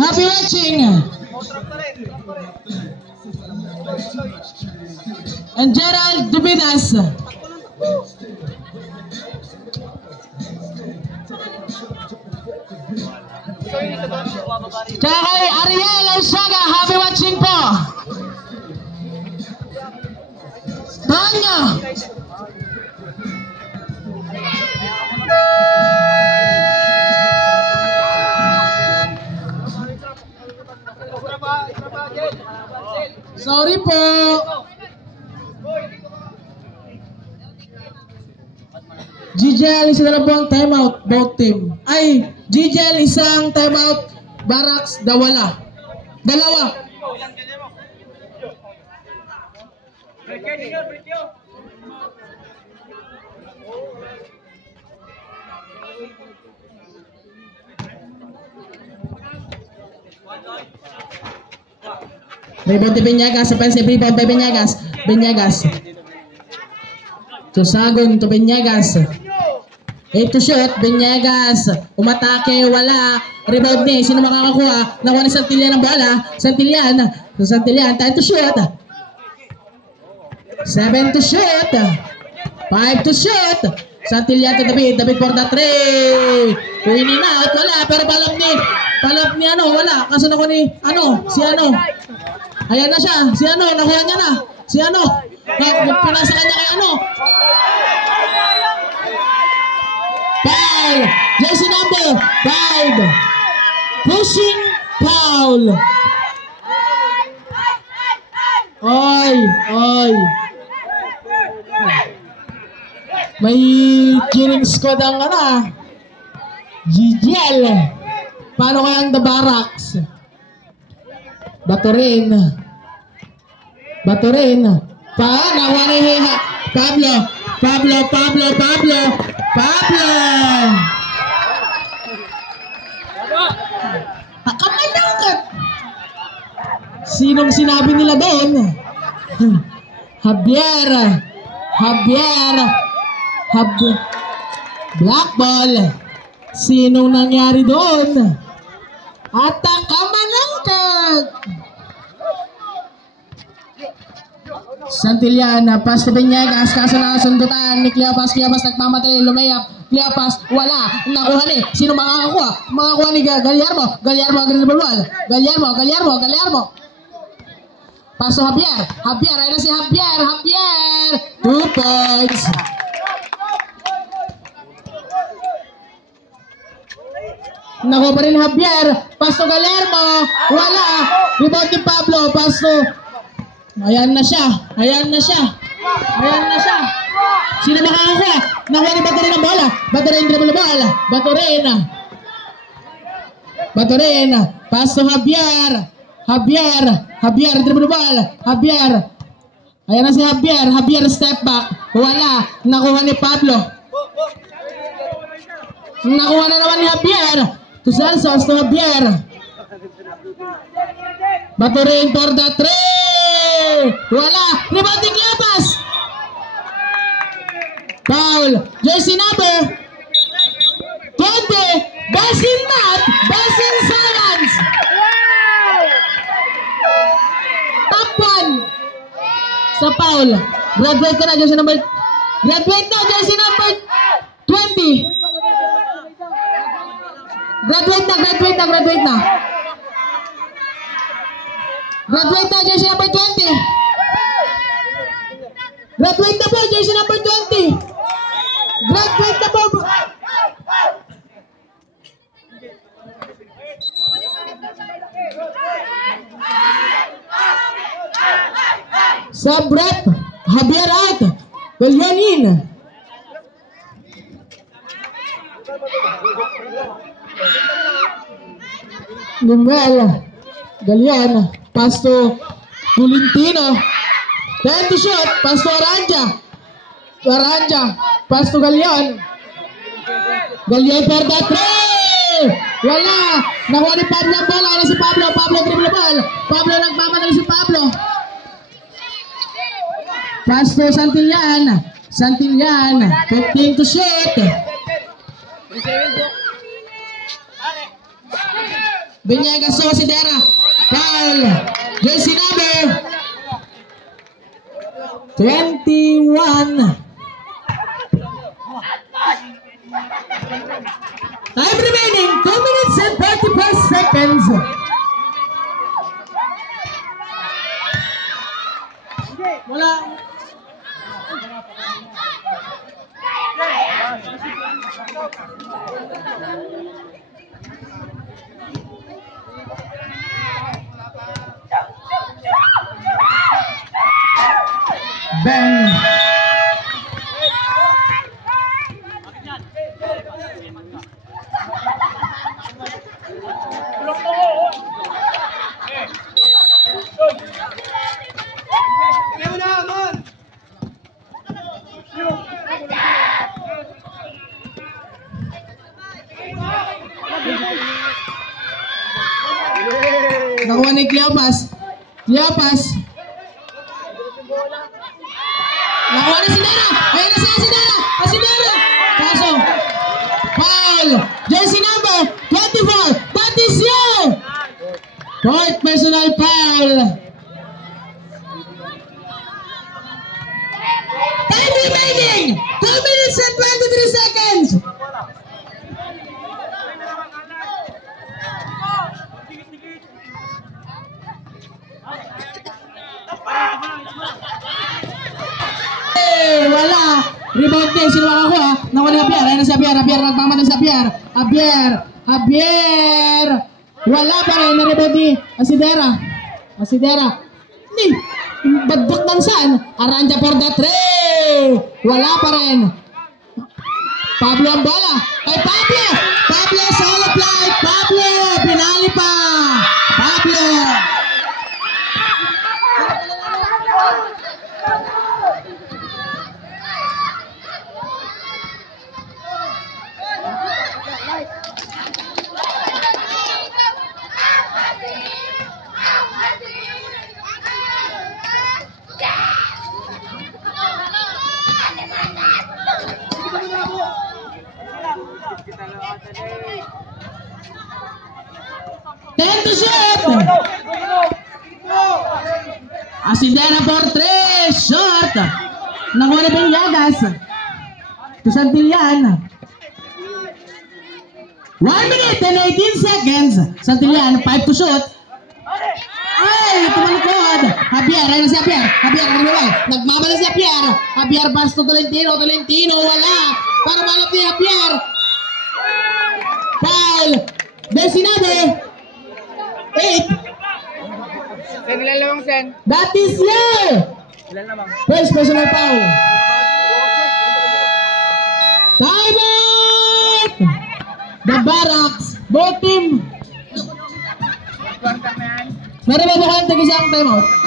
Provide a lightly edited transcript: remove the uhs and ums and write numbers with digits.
Happy watching. And Gerald Dubidas. Kaya kay Ariel Alsaga, happy watching po. Tanya. Sorry po. GGL, isa na lang po ang timeout, both team. Ay, GGL, isang timeout, Barracks, dalawa. Rebound ni Beñagas, offensive rebound by Beñagas. Tusagon to Beñagas. 8 to shoot, Beñagas. Umatake, wala. Rebound ni, sino makakakuha? Nakuha ni Santillan ang bala. Santillan, time to shoot. 7 to shoot. 5 to shoot. Santillan to David for the 3. Winning out, wala. Pero palap ni ano, wala. Kaso nakuha ni, si ano. Ayan na siya, nakuha niya na. Pinasa kanya kay Foul! Jersey number 5. Pushing foul. Oy. May cheering squad ang GGL. Paano kaya ang The Barracks? Batorin. Nakuha ni Pablo. Kamalangkat. Sinong sinabi nila doon? Javier. Black ball. Sinong nangyari doon? At ang kamalangkat. Santillan, pass to Beñagas, kaso na sundutan ni Cleopas nagmamatay, lumayap, Cleopas, wala, nakuha ni, sino makakakuha? Makakuha ni Gallardo, pass to Javier, ayun na si Javier, 2 points. Nakuha pa rin Javier, pass to Gallardo, wala, rebound ni Pablo, pass to Ayan na siya. Sino makakakuha? Nakuha ni Batorin ang bola. Batorin dribble ball. Batorin. Pass to Javier dribble ball. Ayan na si Javier step back. Wala. Nakuha ni Pablo. Nakuha na naman ni Javier. To Celsos, to Javier. Batorin for the 3. Wala. Rebound ni Cleopas. Foul. Jersey number 20. Basin Silence. Top 1. Sa foul. Graduate ka na, jersey number 20. Graduate na, jersey number 20. Graduate na po, jersey number 20. Sub-rep, Javier out. Galyan in. Lumel. Galyan. Pass to Tolentino. 10 to shoot. Pass to Aranja. Pass to Galyan. Galyan for the 3. Wala. Nakuha ni Pablo ang bola. Ano si Pablo? Dribble ball. Pablo nagmamadali si Pablo. Pass to Santillan. 15 to shoot. Villegas to Asidera. Foul. Jersey number 21. Time remaining 2 minutes and 35 seconds. Wala. Bang. Nakuha ni Cleopas. Nakuha na si Dara. Ayun na si Asidera. Kaso. Foul. Jersey number 24. That is you. Fourth personal foul. Time remaining 2 minutes and 23 seconds. Wala. Rebound niya. Sino makakuha? Nakuha ni Javier. Ayun na si Javier. Nagmamatay si Javier. Wala pa rin. Na-rebound ni Asidera. Hindi. Badbak ng saan? Aranja for the three. Wala pa rin. Pablo ang bola. Ay, Pablo solo flight. Pablo. Pinali pa. Pablo. Ten to shoot. Asidera for 3. Short. Nakuha ni Villegas. To Santillan. 1 minute and 18 seconds. Santillan, 5 to shoot. Ay, tumalikod. Javier, ayun na si Javier. Nagmamala si Javier. Javier pass to Tolentino. Wala. Para malap ni Javier. Foul. Jersey number 8. That is you. First personal foul. Time out. The Barracks. Both team. Meron ba ba kayong tag-isang time out?